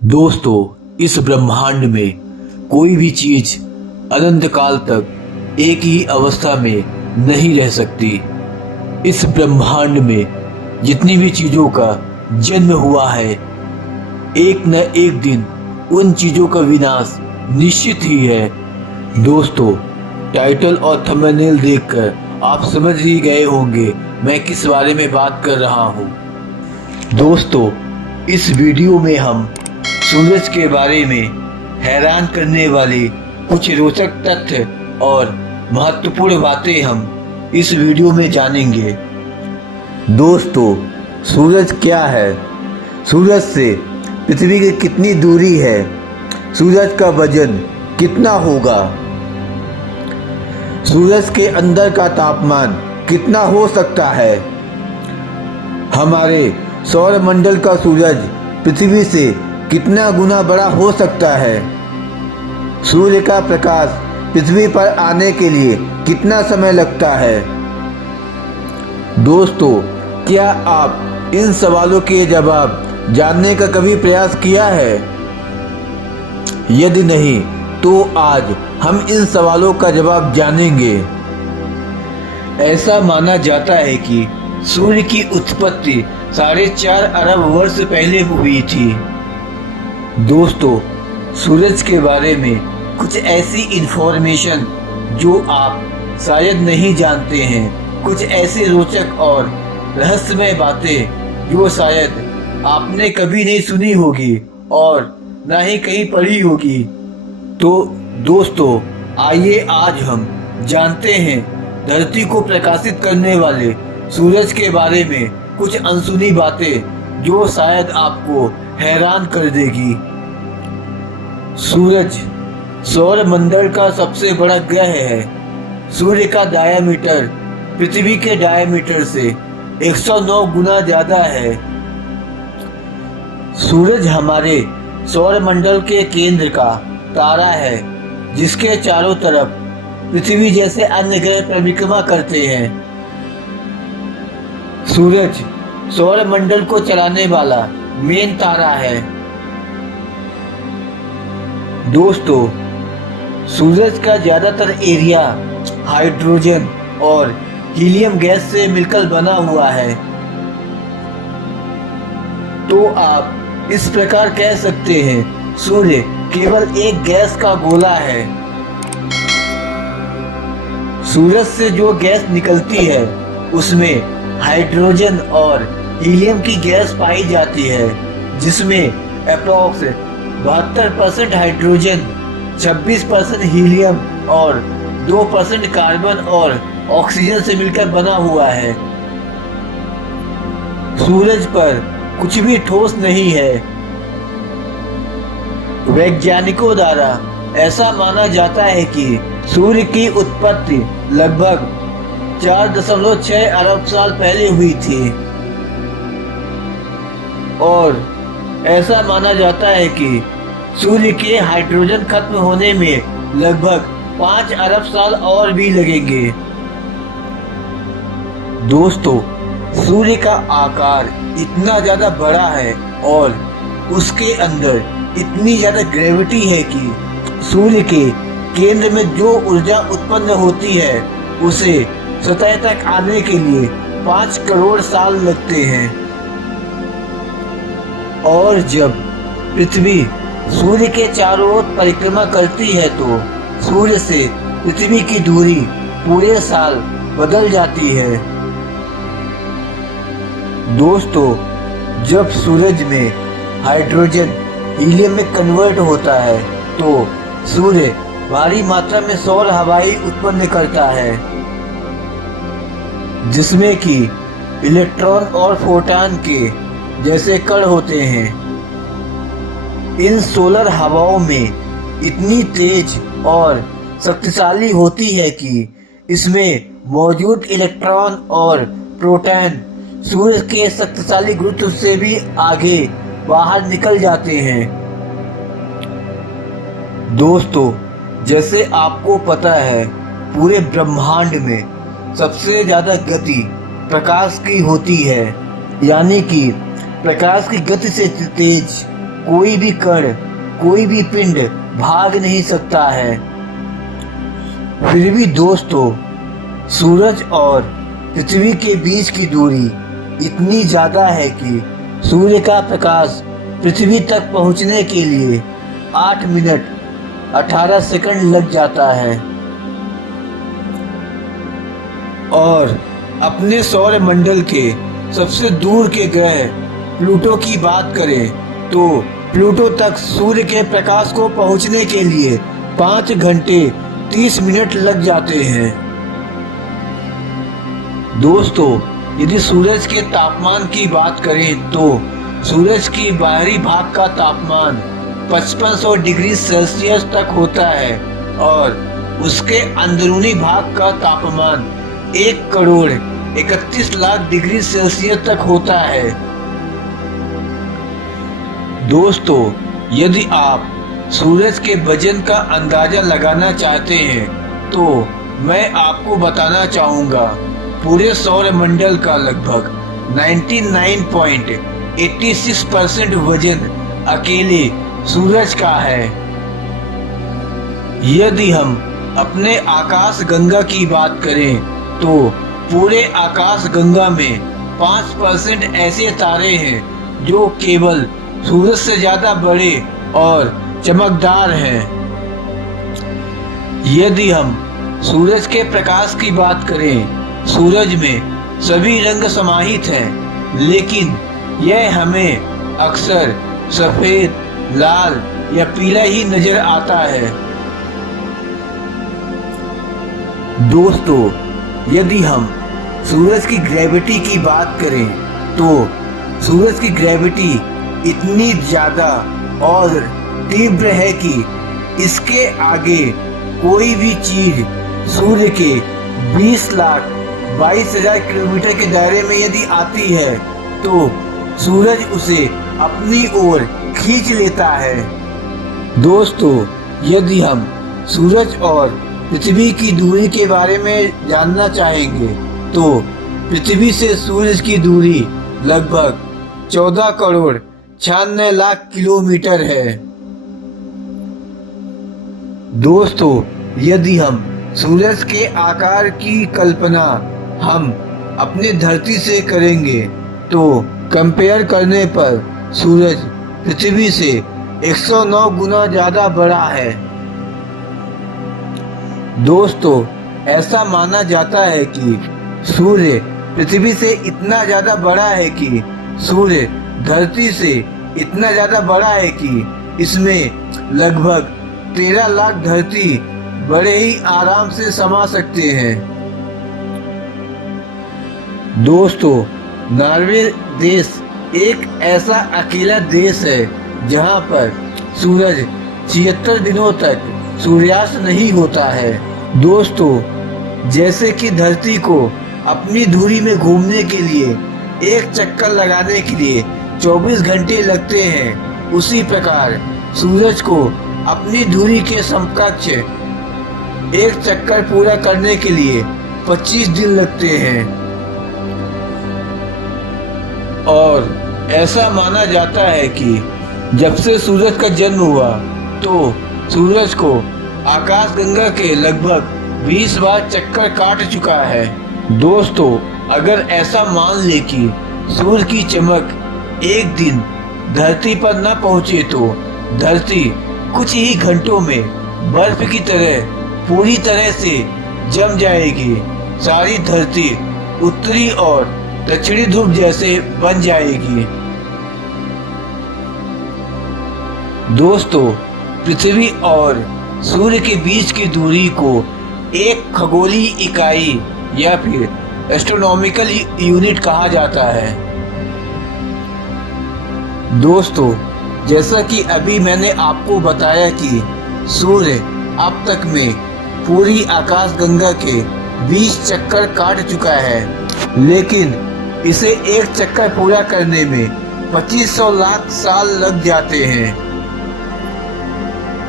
दोस्तों, इस ब्रह्मांड में कोई भी चीज अनंत काल तक एक ही अवस्था में नहीं रह सकती। इस ब्रह्मांड में जितनी भी चीजों का जन्म हुआ है, एक न एक दिन उन चीजों का विनाश निश्चित ही है। दोस्तों, टाइटल और थंबनेल देखकर आप समझ ही गए होंगे मैं किस बारे में बात कर रहा हूँ। दोस्तों, इस वीडियो में हम सूरज के बारे में हैरान करने वाले कुछ रोचक तथ्य और महत्वपूर्ण बातें हम इस वीडियो में जानेंगे। दोस्तों, सूरज क्या है? सूरज से पृथ्वी की कितनी दूरी है? सूरज का वजन कितना होगा? सूरज के अंदर का तापमान कितना हो सकता है? हमारे सौरमंडल का सूरज पृथ्वी से कितना गुना बड़ा हो सकता है? सूर्य का प्रकाश पृथ्वी पर आने के लिए कितना समय लगता है? दोस्तों, क्या आप इन सवालों के जवाब जानने का कभी प्रयास किया है? यदि नहीं, तो आज हम इन सवालों का जवाब जानेंगे। ऐसा माना जाता है कि सूर्य की उत्पत्ति 4.5 अरब वर्ष पहले हुई थी। दोस्तों, सूरज के बारे में कुछ ऐसी इंफॉर्मेशन जो आप शायद नहीं जानते हैं, कुछ ऐसे रोचक और रहस्यमय बातें जो शायद आपने कभी नहीं सुनी होगी और ना ही कहीं पढ़ी होगी। तो दोस्तों, आइए आज हम जानते हैं धरती को प्रकाशित करने वाले सूरज के बारे में कुछ अनसुनी बातें जो शायद आपको हैरान कर देगी। सूरज सौरमंडल का सबसे बड़ा ग्रह है। सूर्य का डायमीटर पृथ्वी के डायमीटर से 109 गुना ज्यादा है। सूरज हमारे सौरमंडल के केंद्र का तारा है, जिसके चारों तरफ पृथ्वी जैसे अन्य ग्रह परिक्रमा करते हैं। सूरज सौरमंडल को चलाने वाला मेन तारा है। दोस्तों, सूरज का ज्यादातर एरिया हाइड्रोजन और हीलियम गैस से मिलकर बना हुआ है। तो आप इस प्रकार कह सकते हैं, सूर्य केवल एक गैस का गोला है। सूरज से जो गैस निकलती है उसमें हाइड्रोजन और हीलियम की गैस पाई जाती है, जिसमें अप्रॉक्स 72% हाइड्रोजन, 26% हीलियम और 2% कार्बन और ऑक्सीजन से मिलकर बना हुआ है। सूरज पर कुछ भी ठोस नहीं है। वैज्ञानिकों द्वारा ऐसा माना जाता है कि सूर्य की उत्पत्ति लगभग 4.6 अरब साल पहले हुई थी और ऐसा माना जाता है कि सूर्य के हाइड्रोजन खत्म होने में लगभग 5 अरब साल और भी लगेंगे। दोस्तों, सूर्य का आकार इतना ज्यादा बड़ा है और उसके अंदर इतनी ज्यादा ग्रेविटी है कि सूर्य के केंद्र में जो ऊर्जा उत्पन्न होती है उसे सतह तक आने के लिए 5 करोड़ साल लगते हैं। और जब पृथ्वी सूर्य के चारों ओर परिक्रमा करती है तो सूर्य से पृथ्वी की दूरी पूरे साल बदल जाती है। दोस्तों, जब सूरज में हाइड्रोजन हीलियम में कन्वर्ट होता है तो सूर्य भारी मात्रा में सौर हवाएं उत्पन्न करता है, जिसमें कि इलेक्ट्रॉन और फोटॉन के जैसे कण होते हैं। इन सोलर हवाओं में इतनी तेज और शक्तिशाली होती है कि इसमें मौजूद इलेक्ट्रॉन और प्रोटॉन सूर्य के शक्तिशाली गुरुत्व से भी आगे बाहर निकल जाते हैं। दोस्तों, जैसे आपको पता है, पूरे ब्रह्मांड में सबसे ज्यादा गति प्रकाश की होती है, यानी कि प्रकाश की गति से तेज कोई भी कण, कोई भी पिंड भाग नहीं सकता है। फिर भी दोस्तों, सूरज और पृथ्वी के बीच की दूरी इतनी ज़्यादा है कि सूर्य का प्रकाश पृथ्वी तक पहुंचने के लिए 8 मिनट 18 सेकंड लग जाता है। और अपने सौर मंडल के सबसे दूर के ग्रह प्लूटो की बात करें तो प्लूटो तक सूर्य के प्रकाश को पहुंचने के लिए 5 घंटे 30 मिनट लग जाते हैं। दोस्तों, यदि सूरज के तापमान की बात करें तो सूरज की बाहरी भाग का तापमान 5500 डिग्री सेल्सियस तक होता है और उसके अंदरूनी भाग का तापमान 1,31,00,000 डिग्री सेल्सियस तक होता है। दोस्तों, यदि आप सूरज के वजन का अंदाजा लगाना चाहते हैं तो मैं आपको बताना चाहूँगा, पूरे सौर मंडल का लगभग 99.86% वजन अकेले सूरज का है। यदि हम अपने आकाश गंगा की बात करें तो पूरे आकाश गंगा में 5% ऐसे तारे हैं जो केवल सूरज से ज्यादा बड़े और चमकदार हैं। यदि हम सूरज के प्रकाश की बात करें, सूरज में सभी रंग समाहित हैं, लेकिन यह हमें अक्सर सफेद, लाल या पीला ही नजर आता है। दोस्तों, यदि हम सूरज की ग्रेविटी की बात करें तो सूरज की ग्रेविटी इतनी ज़्यादा और तीव्र है कि इसके आगे कोई भी चीज सूर्य के 20,22,000 किलोमीटर के दायरे में यदि आती है तो सूरज उसे अपनी ओर खींच लेता है। दोस्तों, यदि हम सूरज और पृथ्वी की दूरी के बारे में जानना चाहेंगे तो पृथ्वी से सूरज की दूरी लगभग 14,96,00,000 किलोमीटर है। दोस्तों, यदि हम सूरज के आकार की कल्पना हम अपने धरती से करेंगे तो कंपेयर करने पर सूरज पृथ्वी से 109 गुना ज़्यादा बड़ा है। दोस्तों, ऐसा माना जाता है कि सूर्य पृथ्वी से इतना ज़्यादा बड़ा है कि सूर्य धरती से इतना ज़्यादा बड़ा है कि इसमें लगभग 13 लाख धरती बड़े ही आराम से समा सकते हैं। दोस्तों, नॉर्वे देश एक ऐसा अकेला देश है जहां पर सूरज 76 दिनों तक सूर्यास्त नहीं होता है। दोस्तों, जैसे कि धरती को अपनी धुरी में घूमने के लिए एक चक्कर लगाने के लिए 24 घंटे लगते हैं, उसी प्रकार सूरज को अपनी धुरी के समकक्ष एक चक्कर पूरा करने के लिए 25 दिन लगते हैं। और ऐसा माना जाता है कि जब से सूरज का जन्म हुआ तो सूरज को आकाशगंगा के लगभग 20 बार चक्कर काट चुका है। दोस्तों, अगर ऐसा मान ले कि सूर्य की चमक एक दिन धरती पर न पहुंचे तो धरती कुछ ही घंटों में बर्फ की तरह पूरी तरह से जम जाएगी। सारी धरती उत्तरी और दक्षिणी ध्रुव जैसे बन जाएगी। दोस्तों, पृथ्वी और सूर्य के बीच की दूरी को एक खगोलीय इकाई या फिर एस्ट्रोनॉमिकल यूनिट कहा जाता है। दोस्तों, जैसा कि अभी मैंने आपको बताया कि सूर्य अब तक में पूरी आकाशगंगा के 20 चक्कर काट चुका है, लेकिन इसे एक चक्कर पूरा करने में 2500 लाख साल लग जाते हैं।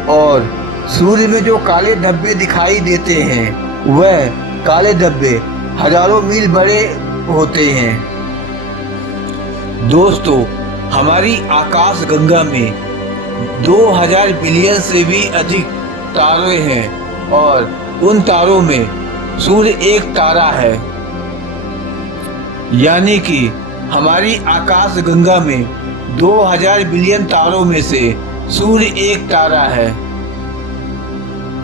और सूर्य में जो काले धब्बे दिखाई देते हैं वह काले धब्बे हजारों मील बड़े होते हैं। दोस्तों, हमारी आकाश गंगा में 2000 बिलियन से भी अधिक तारे हैं और उन तारों में सूर्य एक तारा है। यानी कि हमारी आकाश गंगा में 2000 बिलियन तारों में से सूर्य एक तारा है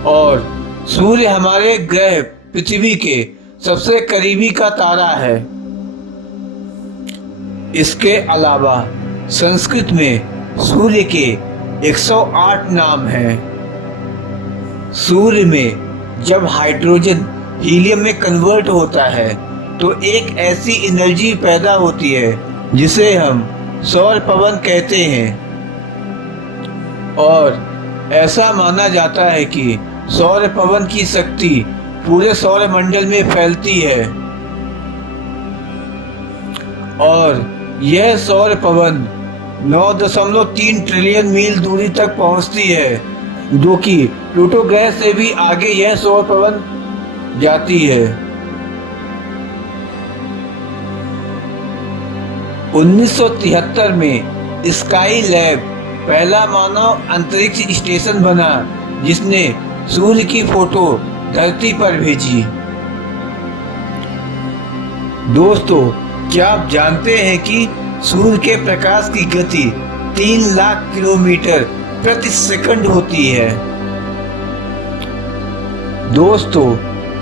और सूर्य हमारे ग्रह पृथ्वी के सबसे करीबी का तारा है। इसके अलावा संस्कृत में सूर्य के 108 नाम हैं। सूर्य में जब हाइड्रोजन हीलियम में कन्वर्ट होता है तो एक ऐसी एनर्जी पैदा होती है जिसे हम सौर पवन कहते हैं और ऐसा माना जाता है कि सौर पवन की शक्ति पूरे सौर मंडल में फैलती है और यह सौर पवन 9.3 ट्रिलियन मील दूरी तक पहुंचती है, जो कि प्लूटो ग्रह से भी आगे यह सौर पवन जाती है। 1973 में स्काई लैब पहला मानव अंतरिक्ष स्टेशन बना जिसने सूर्य की फोटो धरती पर भेजी। दोस्तों, क्या आप जानते हैं कि सूर्य के प्रकाश की गति 3 लाख किलोमीटर प्रति सेकंड होती है। दोस्तों,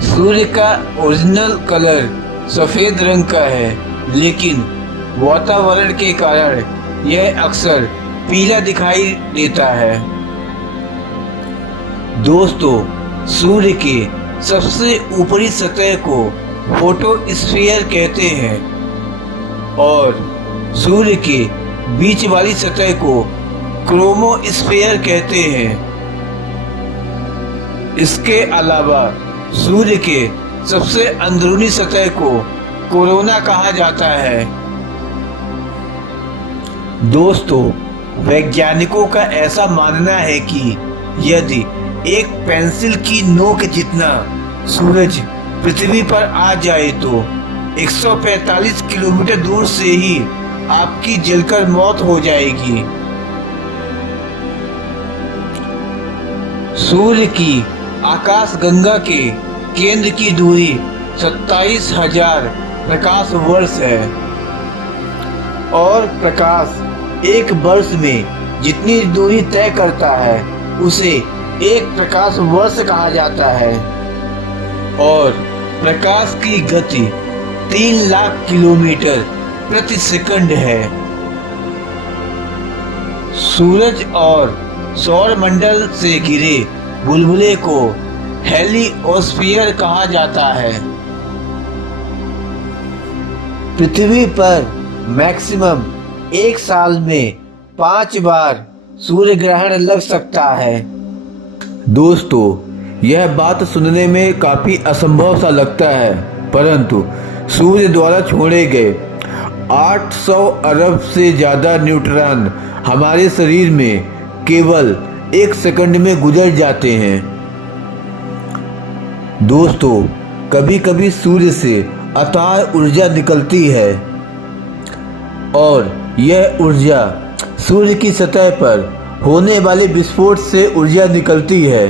सूर्य का ओरिजिनल कलर सफेद रंग का है, लेकिन वातावरण के कारण यह अक्सर पीला दिखाई देता है। दोस्तों, सूर्य के सबसे ऊपरी सतह को फोटोस्फीयर कहते हैं और सूर्य के बीच वाली सतह को क्रोमोस्फीयर कहते हैं। इसके अलावा सूर्य के सबसे अंदरूनी सतह को कोरोना कहा जाता है। दोस्तों, वैज्ञानिकों का ऐसा मानना है कि यदि एक पेंसिल की नोक जितना सूरज पृथ्वी पर आ जाए तो 145 किलोमीटर दूर से ही आपकी जलकर मौत हो जाएगी। सूर्य की आकाश गंगा के केंद्र की दूरी 27,000 प्रकाश वर्ष है और प्रकाश एक वर्ष में जितनी दूरी तय करता है उसे एक प्रकाश वर्ष कहा जाता है और प्रकाश की गति 3 लाख किलोमीटर प्रति सेकंड है। सूरज और सौर मंडल से घिरे बुलबुले को हेलियोस्फीयर कहा जाता है। पृथ्वी पर मैक्सिमम एक साल में 5 बार सूर्य ग्रहण लग सकता है। दोस्तों, यह बात सुनने में काफी असंभव सा लगता है, परंतु सूर्य द्वारा छोड़े गए 800 अरब से ज्यादा न्यूट्रॉन हमारे शरीर में केवल 1 सेकंड में गुजर जाते हैं। दोस्तों, कभी कभी सूर्य से अथाह ऊर्जा निकलती है और यह ऊर्जा सूर्य की सतह पर होने वाले विस्फोट से ऊर्जा निकलती है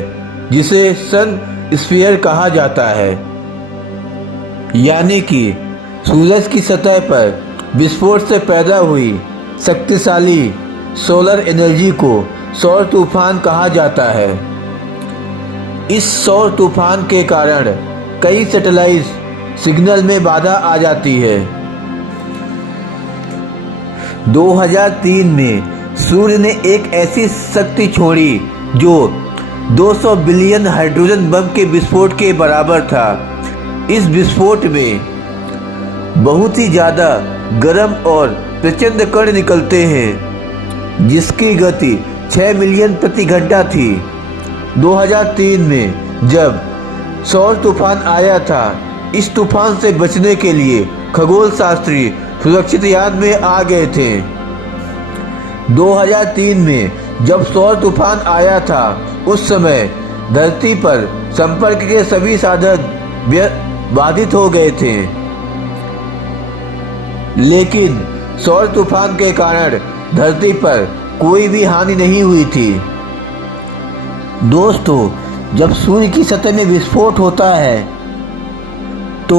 जिसे सन स्फीयर कहा जाता है। यानी कि सूरज की सतह पर विस्फोट से पैदा हुई शक्तिशाली सोलर एनर्जी को सौर तूफान कहा जाता है। इस सौर तूफान के कारण कई सैटेलाइट सिग्नल में बाधा आ जाती है। 2003 में सूर्य ने एक ऐसी शक्ति छोड़ी जो 200 बिलियन हाइड्रोजन बम के विस्फोट के बराबर था। इस विस्फोट में बहुत ही ज़्यादा गर्म और प्रचंड कण निकलते हैं जिसकी गति 6 मिलियन प्रति घंटा थी। 2003 में जब सौर तूफान आया था, इस तूफान से बचने के लिए खगोल शास्त्री सुरक्षित यान में आ गए थे। 2003 में जब सौर तूफान आया था, उस समय धरती पर संपर्क के सभी साधन बाधित हो गए थे, लेकिन सौर तूफान के कारण धरती पर कोई भी हानि नहीं हुई थी। दोस्तों, जब सूर्य की सतह में विस्फोट होता है तो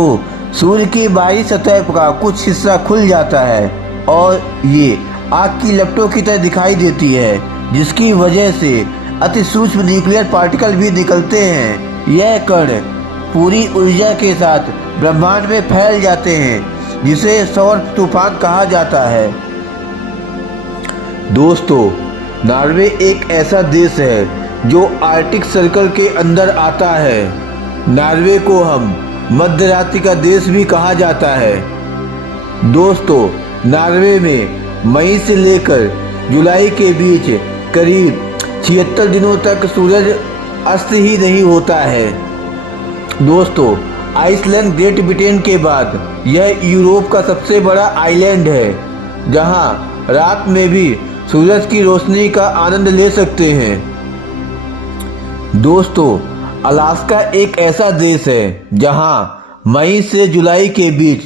सूर्य की बाहरी सतह का कुछ हिस्सा खुल जाता है और ये आग की लपटों की तरह दिखाई देती है, जिसकी वजह से अति सूक्ष्म न्यूक्लियर पार्टिकल भी निकलते हैं। यह कण पूरी ऊर्जा के साथ ब्रह्मांड में फैल जाते हैं, जिसे सौर तूफान कहा जाता है। दोस्तों, नॉर्वे एक ऐसा देश है जो आर्कटिक सर्कल के अंदर आता है। नॉर्वे को हम मध्य रात्रि का देश भी कहा जाता है। दोस्तों, नॉर्वे में मई से लेकर जुलाई के बीच करीब 76 दिनों तक सूरज अस्त ही नहीं होता है। दोस्तों, आइसलैंड ग्रेट ब्रिटेन के बाद यह यूरोप का सबसे बड़ा आइलैंड है, जहां रात में भी सूरज की रोशनी का आनंद ले सकते हैं। दोस्तों, अलास्का एक ऐसा देश है जहां मई से जुलाई के बीच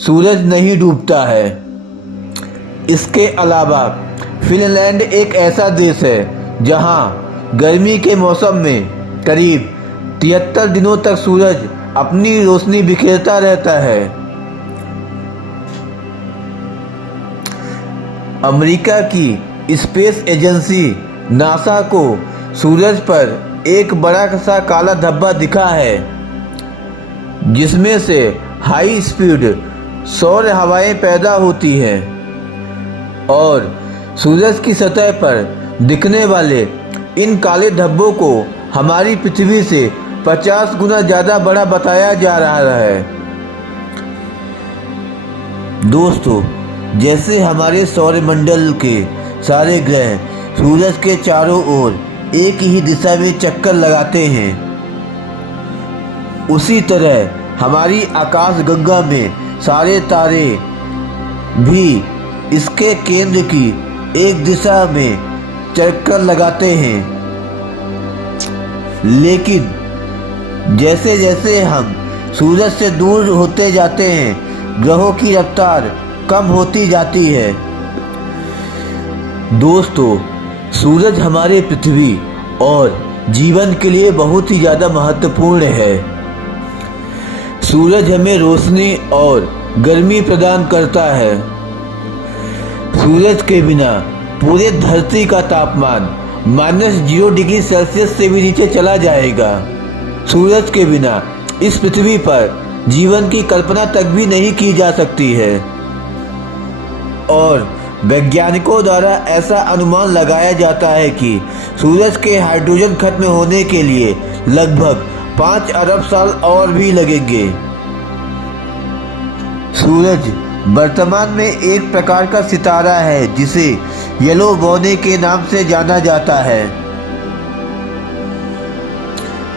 सूरज नहीं डूबता है। इसके अलावा फिनलैंड एक ऐसा देश है जहां गर्मी के मौसम में करीब 73 दिनों तक सूरज अपनी रोशनी बिखेरता रहता है। अमेरिका की स्पेस एजेंसी नासा को सूरज पर एक बड़ा सा काला धब्बा दिखा है, जिसमें से हाई स्पीड सौर हवाएं पैदा होती हैं और सूरज की सतह पर दिखने वाले इन काले धब्बों को हमारी पृथ्वी से 50 गुना ज़्यादा बड़ा बताया जा रहा है। दोस्तों, जैसे हमारे सौरमंडल के सारे ग्रह सूरज के चारों ओर एक ही दिशा में चक्कर लगाते हैं, उसी तरह हमारी आकाश गंगा में सारे तारे भी इसके केंद्र की एक दिशा में चक्कर लगाते हैं। लेकिन जैसे जैसे हम सूरज से दूर होते जाते हैं, ग्रहों की रफ्तार कम होती जाती है। दोस्तों, सूरज हमारे पृथ्वी और जीवन के लिए बहुत ही ज़्यादा महत्वपूर्ण है। सूरज हमें रोशनी और गर्मी प्रदान करता है। सूरज के बिना पूरे धरती का तापमान -0 डिग्री सेल्सियस से भी नीचे चला जाएगा। सूरज के बिना इस पृथ्वी पर जीवन की कल्पना तक भी नहीं की जा सकती है और वैज्ञानिकों द्वारा ऐसा अनुमान लगाया जाता है कि सूरज के हाइड्रोजन खत्म होने के लिए लगभग 5 अरब साल और भी लगेंगे। सूरज वर्तमान में एक प्रकार का सितारा है जिसे येलो बॉने के नाम से जाना जाता है।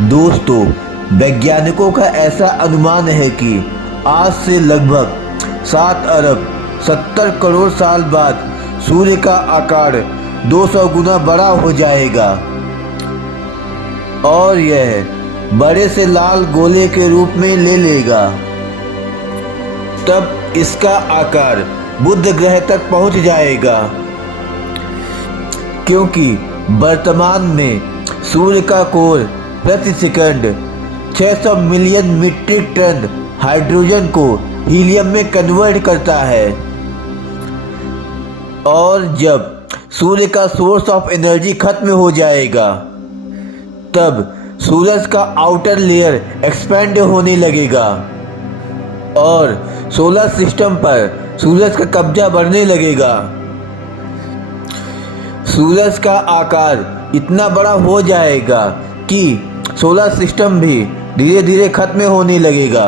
दोस्तों, वैज्ञानिकों का ऐसा अनुमान है कि आज से लगभग 7 अरब 70 करोड़ साल बाद सूर्य का आकार 200 गुना बड़ा हो जाएगा और यह बड़े से लाल गोले के रूप में ले लेगा। तब इसका आकार बुध ग्रह तक पहुंच जाएगा, क्योंकि वर्तमान में सूर्य का कोर प्रति second 600 million metric ton hydrogen को हीलियम में कन्वर्ट करता है और जब सूर्य का सोर्स ऑफ एनर्जी खत्म हो जाएगा, तब सूरज का आउटर लेयर एक्सपेंड होने लगेगा और सोलर सिस्टम पर सूरज का कब्जा बढ़ने लगेगा। सूरज का आकार इतना बड़ा हो जाएगा कि सोलर सिस्टम भी धीरे धीरे खत्म होने लगेगा,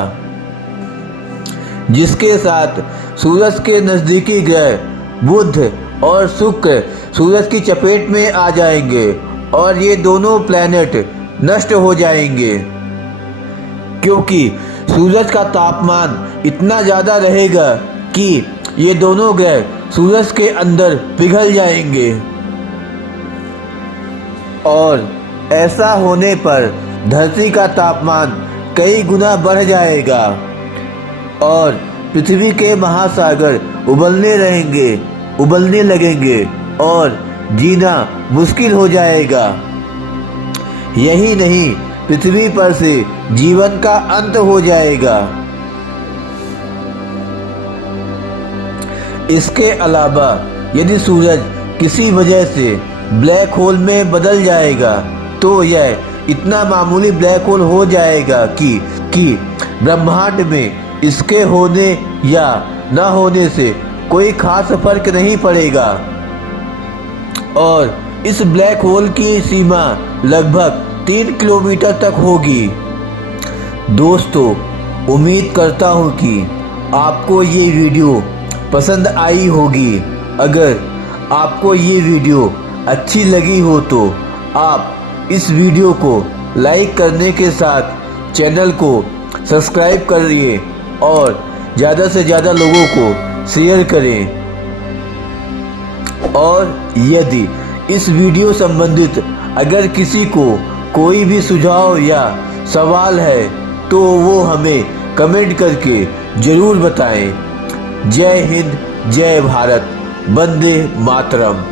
जिसके साथ सूरज के नज़दीकी ग्रह बुध और शुक्र सूरज की चपेट में आ जाएंगे और ये दोनों प्लैनेट नष्ट हो जाएंगे, क्योंकि सूरज का तापमान इतना ज़्यादा रहेगा कि ये दोनों ग्रह सूरज के अंदर पिघल जाएंगे और ऐसा होने पर धरती का तापमान कई गुना बढ़ जाएगा और पृथ्वी के महासागर उबलने लगेंगे और जीना मुश्किल हो जाएगा। यही नहीं, पृथ्वी पर से जीवन का अंत हो जाएगा। इसके अलावा यदि सूरज किसी वजह से ब्लैक होल में बदल जाएगा तो यह इतना मामूली ब्लैक होल हो जाएगा कि ब्रह्मांड में इसके होने या न होने से कोई खास फर्क नहीं पड़ेगा और इस ब्लैक होल की सीमा लगभग 3 किलोमीटर तक होगी। दोस्तों, उम्मीद करता हूँ कि आपको ये वीडियो पसंद आई होगी। अगर आपको ये वीडियो अच्छी लगी हो तो आप इस वीडियो को लाइक करने के साथ चैनल को सब्सक्राइब करिए और ज़्यादा से ज़्यादा लोगों को शेयर करें। और यदि इस वीडियो संबंधित अगर किसी को कोई भी सुझाव या सवाल है तो वो हमें कमेंट करके ज़रूर बताएं। जय हिंद, जय भारत, वंदे मातरम।